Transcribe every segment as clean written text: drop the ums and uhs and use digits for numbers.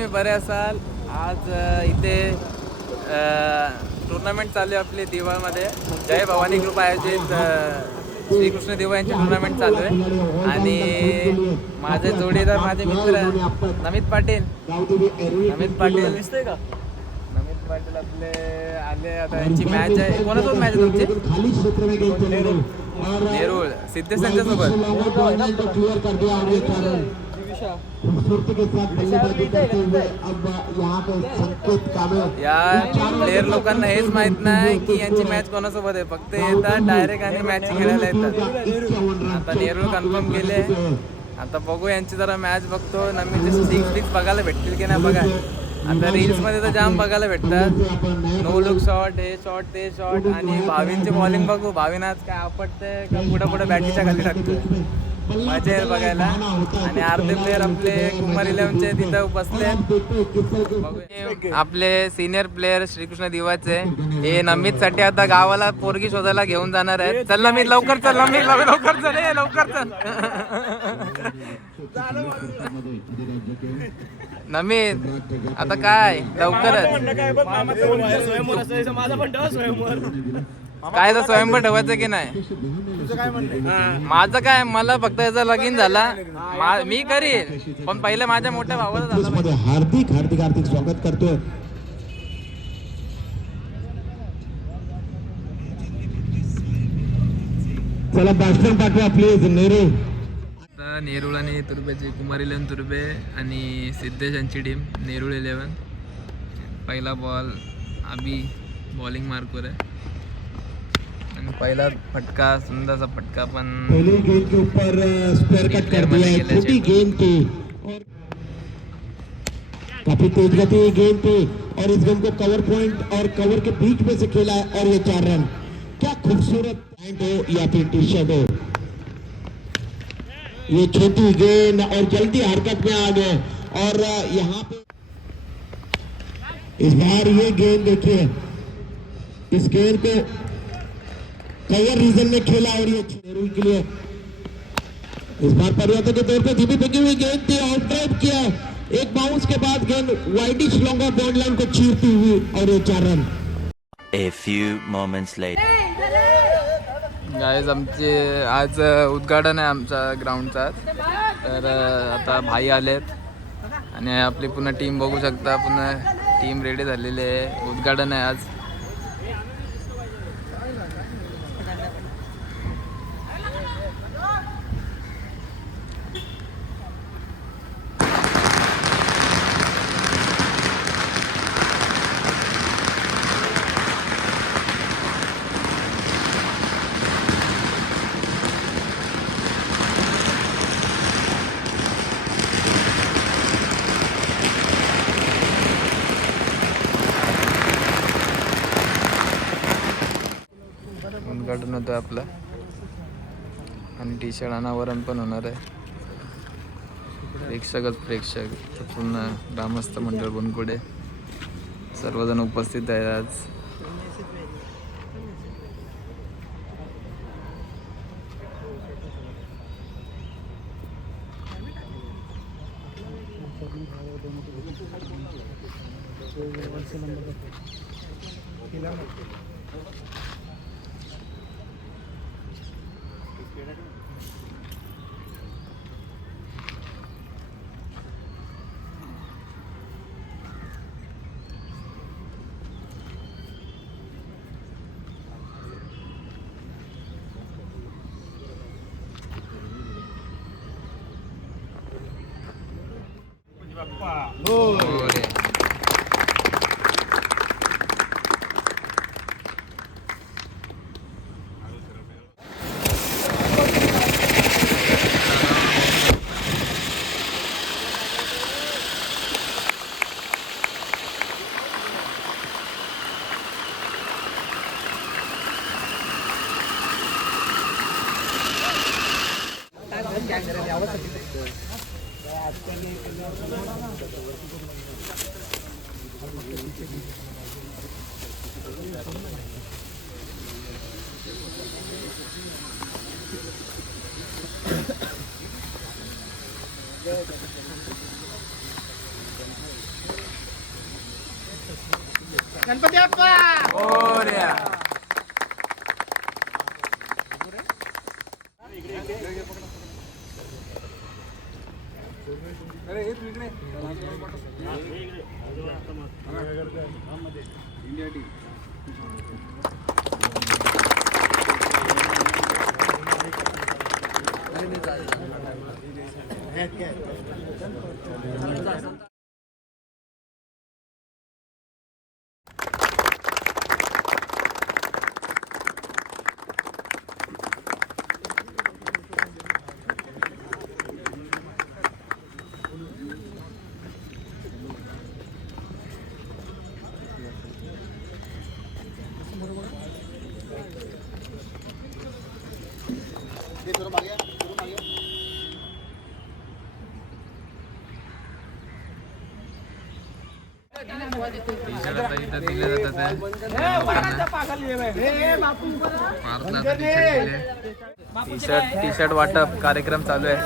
तुम्ही बरे असाल. आज इथे टुर्नामेंट चालू आहे आपली दिवाळमध्ये. जय भवानी ग्रुप आयोजित श्रीकृष्ण दिवा यांची टुर्नामेंट चालू आहे आणि माझे जोडीदार माझे मित्र नमित पाटील. नमित पाटील दिसतंय का? नमित पाटील आपले आले. आता यांची मॅच आहे. कोणासोबत मॅच आहे तुमची? नेरूळ सिद्धेश यांच्यासोबत. या प्लेयर लोकांना हेच माहित नाही की यांची मॅच कोणासोबत आहे. फक्त येतात डायरेक्ट आणि मॅच खेळायला येतात. आता नेरूळ कन्फर्म केले. आता बघू यांची जरा मॅच बघतो. नमीचे सिक्स बघायला भेटतील की नाही बघा. आता रील्समध्ये तर जाम बघायला भेटतात. नो लुक शॉट, हे शॉट ते शॉट. आणि भावींची बॉलिंग बघू. भावीन आज काय आपटते का पुढं बॅटीच्या खाली टाकतो. मजा येईल बघायला. आणि अर्धे प्लेयर आपले कुमार 11चे तिथं बसले. आपले सिनियर प्लेयर श्रीकृष्ण दिवाचे हे नमितसाठी आता गावाला पोरगी शोधायला घेऊन जाणार आहेत. चल नमित लवकर चल. नमित लवकर चल. लवकर चल नमित. आता काय लवकरच काय तर स्वयंपाक ठेवायचं की नाही? माझं काय, मला फक्त याचा लगीन झाला मी करीन, पण पहिले माझ्या मोठ्या भावाचा झाला. हार्दिक हार्दिक हार्दिक स्वागत करतोय. चला बॅट्समॅन पाठवा प्लीज. नेरूळ आणि तुर्बेची कुमार 11 तुर्बे आणि सिद्धेश यांची टीम. नेरूळ 11. पहिला बॉल अभी बॉलिंग मार्कवर आहे आणि पहिला फटका सुंदरसा फटका पण पहले गेंद के ऊपर स्क्वायर कट कर दिया है. छोटी गेंद थी और काफी तेज गति गेंद थी और इस गेंद को कवर पॉइंट और कवर के बीच में से खेला है और ये 4 रन. क्या खूबसूरत पॉइंट हो या फिर टी शर्ट हो. ये छोटी गेंद और जल्दी हरकत में आ गए. और यहाँ पे इस बार ये गेंद देखिए, इस गेंद को कवर रीजन में खेला और ये नेहरू के लिए इस बार परिवर्तन के तौर पे धीमी फेंकी हुई गेंद थी. आउट ड्राइव किया. एक बाउंस के बाद गेंद वाइडिश लॉन्गर बॉर्डर लाइन को चीरती हुई और ये 4 run. A few moments later. Guys आमचे आज उद्घाटन आहे आमच्या ग्राउंडचा. तर आता भाई आलेत आणि आपली पुन्हा टीम बघू शकता. पुन्हा टीम रेडी झालेली आहे. उद्घाटन आहे आज. उद्घाटन होतं आपलं आणि टी शर्ट अनावरण पण होणार आहे. प्रेक्षकच प्रेक्षक पूर्ण ग्रामस्थ मंडळ बनकुडे सर्वजण उपस्थित आहेत आज. मोरया. टी शर्ट वाटप कार्यक्रम चालू आहे.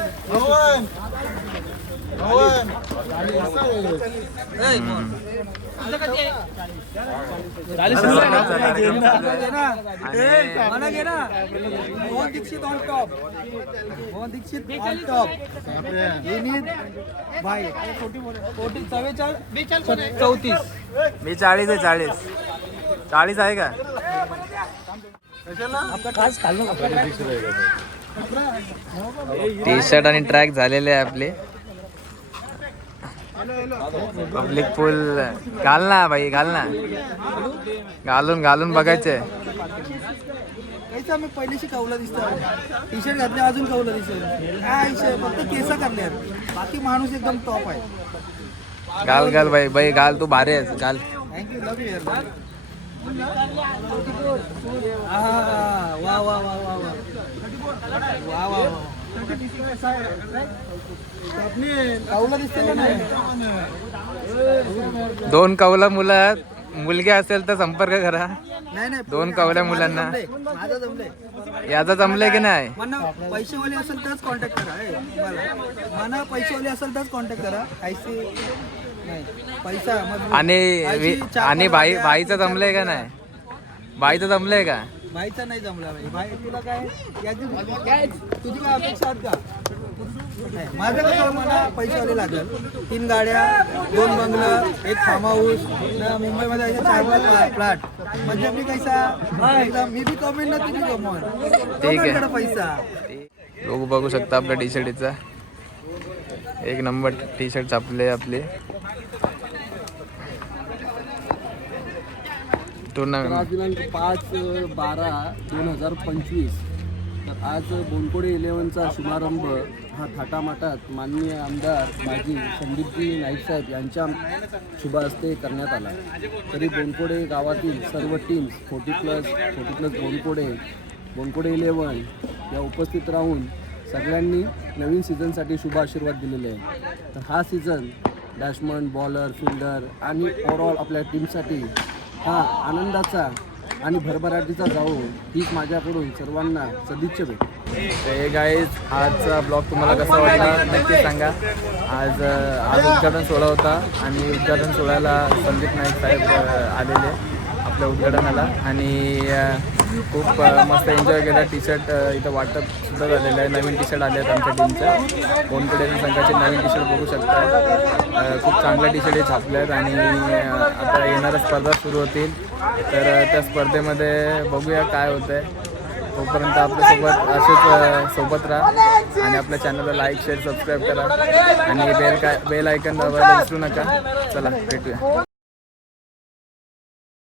मी 40 आहे. 40 आहे का? टी शर्ट आणि ट्रॅक झालेले आहे आपले. पब्लिक फुल घाल ना भाई, घाल ना. घालून बघायचे. मी पहिल्याशी कवला दिसतो. टी शर्ट घातले अजून कवला दिसतो. काय विषय, फक्त केसा करले, बाकी माणूस एकदम टॉप आहे. घाल भाई घाल. तू भारी आहेस, घाल. थँक्यू, लव यू यार. वा वा वा वा वा वा वा. कवला दिसते का नाही? 2 कवला मुलगी असेल तर संपर्क करा. नाही 2 कवल्या मुलांना. माझं जमलंय. याचा जमलंय की नाही? मना पैसेवाले असेल तरच कॉन्टॅक्ट करा. मना पैसेवाले असेल तरच कॉन्टॅक्ट करा. ऐसे नाही पैसा आणि भाईचं जमलंय का नाही? भाईचं जमलंय का? भाईचा नाही जमला. भाई तुला काय तुझी काय अपेक्षा आहेत का? नाही, माझं कसं मला पैसेवाले लागेल. 3 गाड्या, 2 बंगलं, 1 फार्म हाऊस. मुंबईमध्ये असे 4 फ्लॅट. म्हणजे मी कैसा मी बी कमेन ना, तुम्ही कमवून. ठीक आहे. पैसा लोक बघू शकता आपल्या टी शर्टचा. 1 नंबर टी शर्ट छापले आपले. आज दिनांक 5/12/2025. तर आज बोनकोडे 11चा शुभारंभ हा थाटामाटात माननीय आमदार माजी संदीपजी नाईक साहेब यांच्या शुभ हस्ते करण्यात आला. तरी बोनकोडे गावातील सर्व टीम्स 40+ बोनकोडे 11 या उपस्थित राहून सगळ्यांनी नवीन सीझनसाठी शुभ आशीर्वाद दिलेले आहे. तर हा सीझन बॅट्समन, बॉलर, फिल्डर आणि ओव्हरऑल आपल्या टीमसाठी हा आनंदाचा आणि भरभराटीचा जावो हीच माझ्याकडून सर्वांना सदिच्छा भेट. हे गाईज, आजचा ब्लॉग तुम्हाला कसा वाटला नक्की सांगा. आज उद्घाटन सोहळा होता आणि उद्घाटन सोहळ्याला संदीप नाईक साहेब आलेले आपल्या उद्घाटनाला आणि खूप मस्त एन्जॉय केला. टी शर्ट इथं वाटप सुद्धा झालेलं आहे. नवीन टी शर्ट आले आहेत आमच्या टीमच्या. बोनकोडे संघाचे नवीन टी शर्ट बघू शकता. खूप चांगल्या टी शर्ट छापले आहेत आणि आता येणाऱ्या स्पर्धा सुरू होतील. तर त्या स्पर्धेमध्ये बघूया काय होतं आहे. तोपर्यंत आपल्यासोबत असेच सोबत राहा आणि आपल्या चॅनलला लाईक, शेअर, सबस्क्राईब करा आणि बेल आयकॉन दाबायला विसरू नका. चला भेटूया.